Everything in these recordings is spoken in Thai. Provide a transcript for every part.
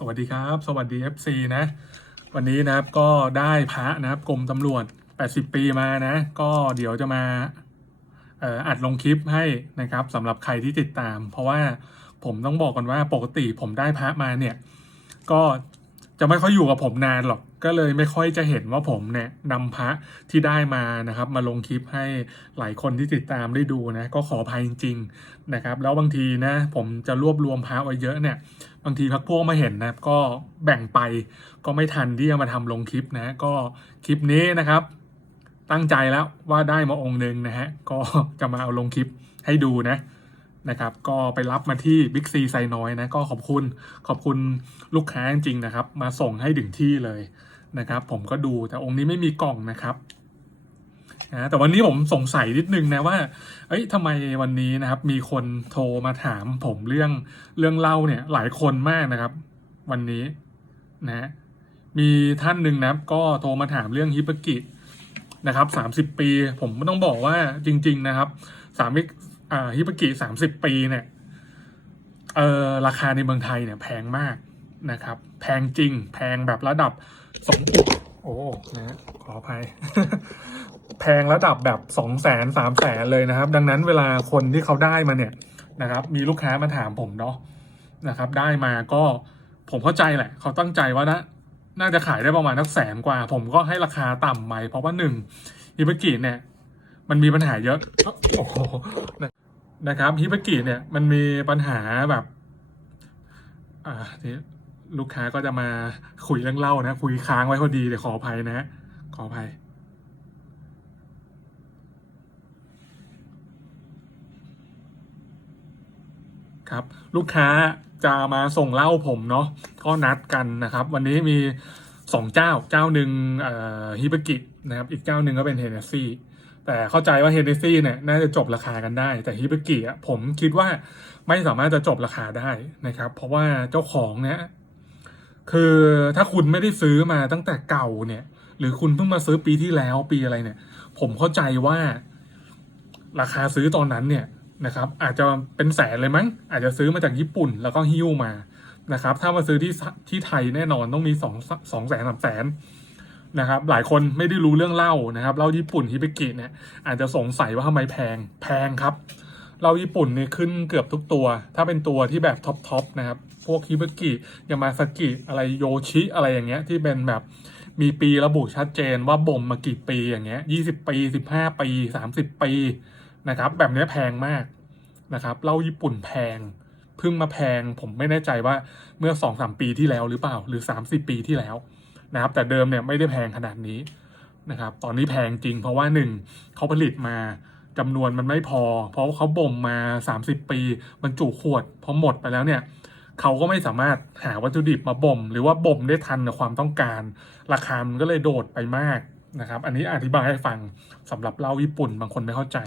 สวัสดีครับ สวัสดี FC นะ วันนี้นะครับก็ได้พระนะครับกรมตำรวจ 80 ปีมานะ ก็เดี๋ยวจะมาอัดลงคลิปให้นะครับสำหรับใครที่ติดตาม เพราะว่าผมต้องบอกก่อนว่าปกติผมได้พระมาเนี่ย ก็ จะไม่ค่อยอยู่กับผมนานหรอก ก็เลยไม่ค่อยจะเห็นว่าผมเนี่ยนำพระที่ได้มานะครับ มาลงคลิปให้หลายคนที่ติดตามได้ดูนะ ก็ขออภัยจริงๆนะครับ แล้วบางทีนะ ผมจะรวบรวมพระไว้เยอะเนี่ย บางทีพักพวกมาเห็นนะก็แบ่งไปก็ไม่ทันที่จะมาทำลงคลิปนะ ก็คลิปนี้นะครับ ตั้งใจแล้วว่าได้มาองค์หนึ่งนะฮะก็จะมาเอาลงคลิปให้ดูนะ นะครับ ก็ไปรับมาที่บิ๊กซีไซน้อยนะก็ขอบคุณขอบคุณลูกค้าจริงๆนะครับ มาส่งให้ถึงที่เลยนะครับ ผมก็ดูแต่องค์นี้ไม่มีกล่องนะครับนะแต่วันนี้ผมสงสัยนิดนึงนะว่า เอ้ยทำไมวันนี้นะครับ มีคนโทรมาถามผมเรื่องเรื่องเล่าเนี่ยหลายคนมากนะครับ วันนี้นะมีท่านหนึ่งนะก็โทรมาถามเรื่องฮิปกินะครับสามสิบปี ผมไม่ต้องบอกว่าจริง ๆ นะครับสาม อ่าฮิปกิสามสิบปีเนี่ยเออราคาในเมืองไทยเนี่ยแพงมากนะครับ แพงจริง แพงแบบระดับสองโอ้นะขออภัย แพงระดับแบบสองแสนสามแสนเลยนะครับ ดังนั้นเวลาคนที่เขาได้มาเนี่ยนะครับ มีลูกค้ามาถามผมเนาะนะครับ ได้มาก็ผมเข้าใจแหละ เขาตั้งใจว่านะน่าจะขายได้ประมาณนักแสนกว่า ผมก็ให้ราคาต่ำไปเพราะว่าหนึ่งฮิปกิเนี่ย มันมีปัญหาเยอะโอ้โหนะครับฮิปกิเนี่ยมันมีปัญหาแบบอ่าทีลูกค้าก็จะมาคุยเรื่องเล่านะ คุยค้างไว้พอดีเดี๋ยวขออภัยนะขออภัยครับลูกค้าจะมาส่งเหล้าผมเนาะก็นัดกันนะครับ วันนี้มีสองเจ้าเจ้าหนึ่งฮิปกินะครับ อีกเจ้าหนึ่งก็เป็นเฮเนซี่ แต่เข้าใจว่าเฮเนซี่เนี่ยน่าจะจบราคากันได้ แต่ฮิปกิอะผมคิดว่าไม่สามารถจะจบราคาได้นะครับ เพราะว่าเจ้าของเนี่ยคือถ้าคุณไม่ได้ซื้อมาตั้งแต่เก่าเนี่ย หรือคุณเพิ่งมาซื้อปีที่แล้วปีอะไรเนี่ย ผมเข้าใจว่าราคาซื้อตอนนั้นเนี่ยนะครับอาจจะเป็นแสนเลยมั้ง อาจจะซื้อมาจากญี่ปุ่นแล้วก็หิ้วมานะครับ ถ้ามาซื้อที่ที่ไทยแน่นอนต้องมีสองสองแสนสามแสน นะครับหลายคนไม่ได้รู้เรื่องเหล้านะครับเหล้าญี่ปุ่นฮิเบกิเนี่ยอาจจะสงสัยว่าทำไมแพงแพงครับเหล้าญี่ปุ่นเนี่ยขึ้นเกือบทุกตัว ถ้าเป็นตัวที่แบบท็อปทอปนะครับพวกฮิเบกิยามาสกิอะไรโยชิอะไรอย่างเงี้ยที่เป็นแบบมีปีระบุชัดเจนว่าบ่มมากี่ปีอย่างเงี้ยยี่สิบปีสิบห้าปีสามสิบปีนะครับแบบนี้แพงมากนะครับเหล้าญี่ปุ่นแพงเพิ่งมาแพงผมไม่แน่ใจว่าเมื่อสองสามปีที่แล้วหรือเปล่า หรือสามสิบปีที่แล้ว นะครับ แต่เดิมเนี่ยไม่ได้แพงขนาดนี้นะครับ ตอนนี้แพงจริง เพราะว่าหนึ่งเขาผลิตมาจำนวนมันไม่พอ เพราะเขาบ่มมาสามสิบปีมันจุขวดพอหมดไปแล้วเนี่ยเขาก็ไม่สามารถหาวัตถุดิบมาบ่ม หรือว่าบ่มได้ทันกับความต้องการ ราคามันก็เลยโดดไปมากนะครับ อันนี้อธิบายให้ฟังสำหรับเหล้าญี่ปุ่นบางคนไม่เข้าใจ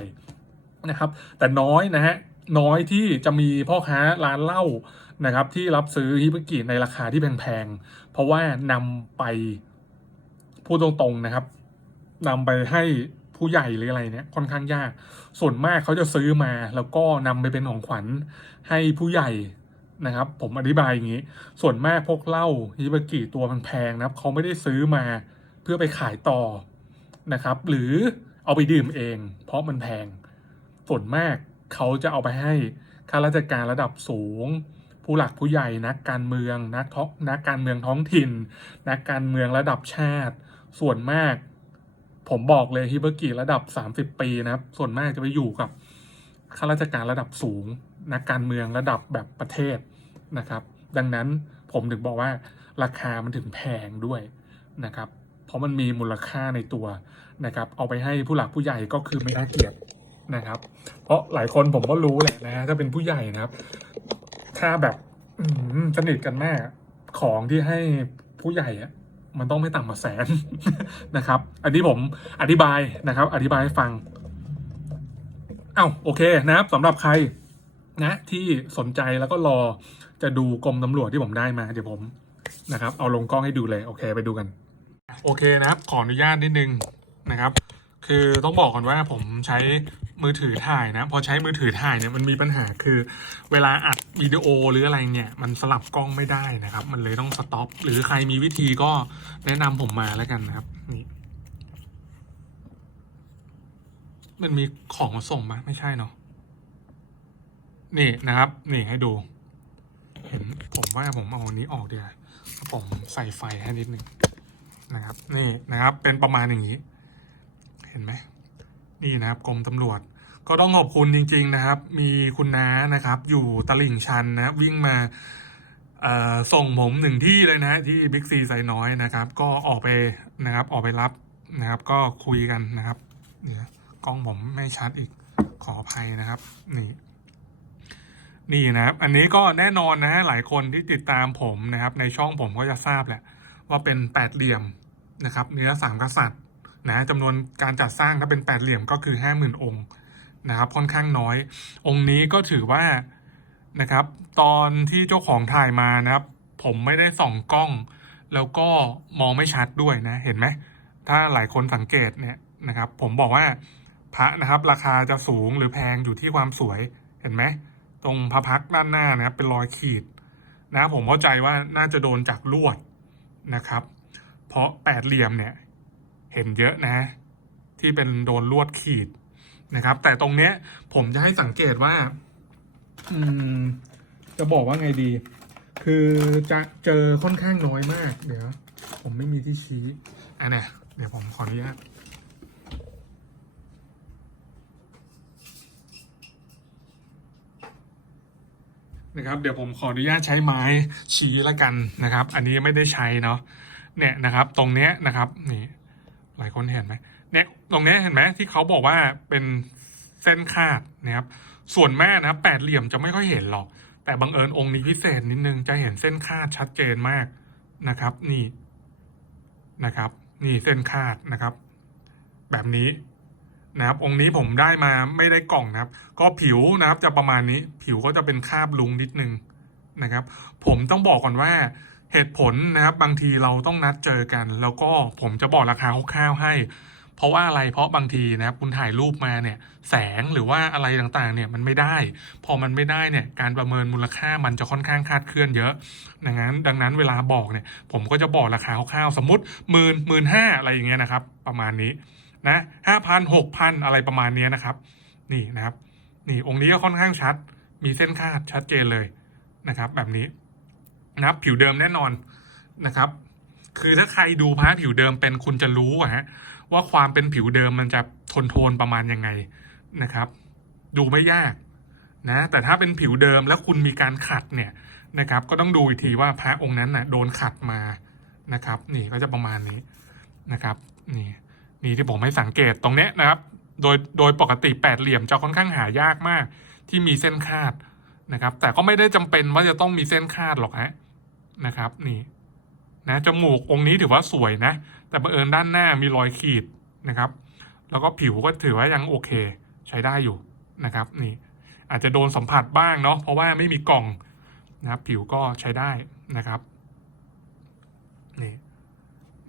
นะครับ แต่น้อยนะฮะน้อยที่จะมีพ่อค้าร้านเหล้านะครับ ที่รับซื้อฮิปกิในราคาที่แพงๆเราะว่านำไปพูดตรงๆนะครับนำไปให้ผู้ใหญ่หรืออะไรเนี่ยค่อนข้างยาก ส่วนมากเขาจะซื้อมาแล้วก็นำไปเป็นของขวัญให้ผู้ใหญ่นะครับ ผมอธิบายอย่างนี้ ส่วนมากพวกเหล้าฮิปกิตัวแพงๆนะครับเขาไม่ได้ซื้อมาเพื่อไปขายต่อนะครับ หรือเอาไปดื่มเอง เพราะมันแพง ส่วนมากเขาจะเอาไปให้ข้าราชการระดับสูง ผู้หลักผู้ใหญ่นักการเมืองนักท้องนักการเมืองท้องถิ่น นักการเมืองระดับชาติ ส่วนมาก ผมบอกเลยฮิเบอร์กิระดับ 30 ปีนะครับ ส่วนมากจะไปอยู่กับข้าราชการระดับสูง นักการเมืองระดับแบบประเทศนะครับ ดังนั้นผมถึงบอกว่าราคามันถึงแพงด้วยนะครับ เพราะมันมีมูลค่าในตัวนะครับ เอาไปให้ผู้หลักผู้ใหญ่ก็คือไม่น่าเกียดนะครับ เพราะหลายคนผมก็รู้แหละนะถ้าเป็นผู้ใหญ่นะครับ ถ้าแบบอืมสนิทกันมาก ของที่ให้ผู้ใหญ่อะมันต้องไม่ต่ำกว่าแสนนะครับ อันนี้ผมอธิบายนะครับ อธิบายให้ฟัง เอ้าโอเคนะครับสำหรับใครนะที่สนใจแล้วก็รอจะดูกรมตำรวจที่ผมได้มา เดี๋ยวผมนะครับ เอาลงกล้องให้ดูเลยโอเคไปดูกัน โอเคนะครับ ขออนุญาตนิดนึงนะครับ คือต้องบอกก่อนว่าผมใช้ มือถือถ่ายนะ พอใช้มือถือถ่ายเนี่ยมันมีปัญหาคือ เวลาอัดวิดีโอหรืออะไรเนี่ยมันสลับกล้องไม่ได้นะครับ มันเลยต้องสต็อปหรือใครมีวิธีก็แนะนำผมมาแล้วกันนะครับนี่มันมีของมาส่งมาไม่ใช่เนาะนี่นะครับ นี่ให้ดู เห็นผมว่าผมเอาอันนี้ออกเดี๋ยวผมใส่ไฟให้นิดหนึ่งนะครับ นี่นะครับ เป็นประมาณอย่างนี้ เห็นไหม นี่นะครับกรมตำรวจ ก็ต้องขอบคุณจริง ๆนะครับ มีคุณน้านะครับ อยู่ตลิ่งชันนะครับวิ่งมาส่งผมหนึ่งที่เลยนะที่บิ๊กซีไซน้อยนะครับ ก็ออกไปนะครับออกไปรับนะครับ ก็คุยกันนะครับเนี่ยกล้องผมไม่ชัดอีกขออภัยนะครับ นี่ นี่นะครับ อันนี้ก็แน่นอนนะ หลายคนที่ติดตามผมนะครับ ในช่องผมก็จะทราบแหละ ว่าเป็นแปดเหลี่ยมนะครับ เนื้อสามกษัตริย์ นะจำนวนการจัดสร้างถ้าเป็นแปดเหลี่ยมก็คือห้าหมื่นองค์นะครับค่อนข้างน้อย องค์นี้ก็ถือว่านะครับ ตอนที่เจ้าของถ่ายมานะครับ ผมไม่ได้ส่องกล้อง แล้วก็มองไม่ชัดด้วยนะเห็นไหมถ้าหลายคนสังเกตเนี่ยนะครับ ผมบอกว่าพระนะครับราคาจะสูงหรือแพงอยู่ที่ความสวยเห็นไหมตรงพระพักด้านหน้านะครับเป็นรอยขีดนะผมเข้าใจว่าน่าจะโดนจากลวดนะครับ เพราะแปดเหลี่ยมเนี่ย เห็นเยอะนะ ที่เป็นโดนลวดขีดนะครับ แต่ตรงเนี้ยผมจะให้สังเกตว่า อืม จะบอกว่าไงดี คือจะเจอค่อนข้างน้อยมาก เดี๋ยว ผมไม่มีที่ชี้อันนี้เดี๋ยวผมขออนุญาตนะครับเดี๋ยวผมขออนุญาตใช้ไม้ชี้ล้วกันนะครับ อันนี้ไม่ได้ใช้เนาะเนี่ยนะครับ ตรงเนี้ยนะครับนี่ หลายคนเห็นไหมเนี่ยตรงนี้เห็นไหมที่เขาบอกว่าเป็นเส้นคาดนะครับ ส่วนแม่นะครับแปดเหลี่ยมจะไม่ค่อยเห็นหรอก แต่บังเอิญองค์นี้พิเศษนิดนึงจะเห็นเส้นคาดชัดเจนมากนะครับ นี่นะครับ นี่เส้นคาดนะครับ แบบนี้นะครับ องค์นี้ผมได้มาไม่ได้กล่องนะครับ ก็ผิวนะครับจะประมาณนี้ ผิวก็จะเป็นคาบลุงนิดนึงนะครับ ผมต้องบอกก่อนว่า เหตุผลนะครับบางทีเราต้องนัดเจอกัน แล้วก็ผมจะบอกราคาคร่าวๆให้ เพราะว่าอะไรเพราะบางทีนะครับคุณถ่ายรูปมาเนี่ยแสงหรือว่าอะไรต่างๆเนี่ยมันไม่ได้ พอมันไม่ได้เนี่ยการประเมินมูลค่ามันจะค่อนข้างคาดเคลื่อนเยอะ ดังนั้น ดังนั้นเวลาบอกเนี่ยผมก็จะบอกราคาคร่าวๆสมมติหมื่นหมื่นห้าอะไรอย่างเงี้ยนะครับ ประมาณนี้นะห้าพันหกพันอะไรประมาณนี้นะครับ นี่นะครับ นี่องค์นี้ก็ค่อนข้างชัด มีเส้นคาดชัดเจนเลยนะครับ แบบนี้ นะครับ ผิวเดิมแน่นอนนะครับ คือถ้าใครดูพระผิวเดิมเป็นคุณจะรู้ฮะว่าความเป็นผิวเดิมมันจะทนโทนประมาณยังไงนะครับ ดูไม่ยากนะ แต่ถ้าเป็นผิวเดิมแล้วคุณมีการขัดเนี่ยนะครับ ก็ต้องดูอีกทีว่าพระองค์นั้นน่ะโดนขัดมานะครับ นี่ก็จะประมาณนี้นะครับ นี่นี่ที่ผมให้สังเกตตรงเนี้ยนะครับ โดยโดยปกติแปดเหลี่ยมจะค่อนข้างหายากมาก ที่มีเส้นคาดนะครับ แต่ก็ไม่ได้จำเป็นว่าจะต้องมีเส้นคาดหรอกฮะ นะครับนี่นะจมูกองค์นี้ถือว่าสวยนะ แต่บังเอิญด้านหน้ามีรอยขีดนะครับ แล้วก็ผิวก็ถือว่ายังโอเค ใช้ได้อยู่นะครับ นี่ อาจจะโดนสัมผัสบ้างเนาะเพราะว่าไม่มีกล่องนะครับผิวก็ใช้ได้นะครับนี่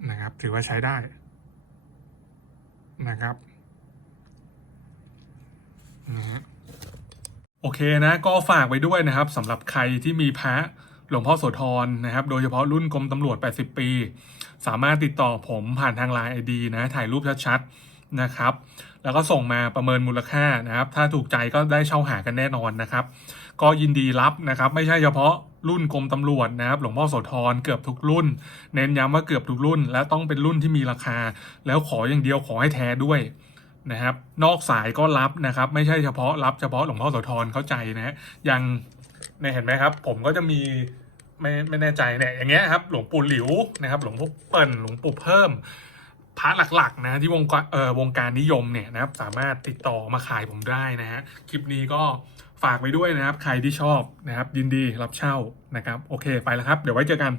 นะครับ ถือว่าใช้ได้นะครับนะฮะโอเคนะก็ฝากไว้ด้วยนะครับสำหรับใครที่มีพระ หลวงพ่อโสธรนะครับ โดยเฉพาะรุ่นกรมตำรวจ 80 ปี สามารถติดต่อผมผ่านทางไลน์ไอดีนะ ถ่ายรูปชัดๆนะครับ แล้วก็ส่งมาประเมินมูลค่านะครับ ถ้าถูกใจก็ได้เช่าหากันแน่นอนนะครับ ก็ยินดีรับนะครับ ไม่ใช่เฉพาะรุ่นกรมตำรวจนะครับ หลวงพ่อโสธรเกือบทุกรุ่น เน้นย้ำว่าเกือบทุกรุ่น และต้องเป็นรุ่นที่มีราคา แล้วขออย่างเดียวขอให้แท้ด้วยนะครับ นอกสายก็รับนะครับ ไม่ใช่เฉพาะรับเฉพาะหลวงพ่อโสธรเข้าใจนะฮะย่างเนี่ยเห็นไหมครับ ผมก็จะมี ไม่ไม่แน่ใจเนี่ยอย่างเงี้ยครับหลวงปู่หลิวนะครับหลวงพ่อเปิ่นหลวงปู่เพิ่มพระหลักๆนะที่วงการเอ่อวงการนิยมเนี่ยนะครับสามารถติดต่อมาขายผมได้นะฮะคลิปนี้ก็ฝากไว้ด้วยนะครับ ใครที่ชอบนะครับยินดีรับเช่านะครับ โอเคไปแล้วครับ เดี๋ยวไว้เจอกัน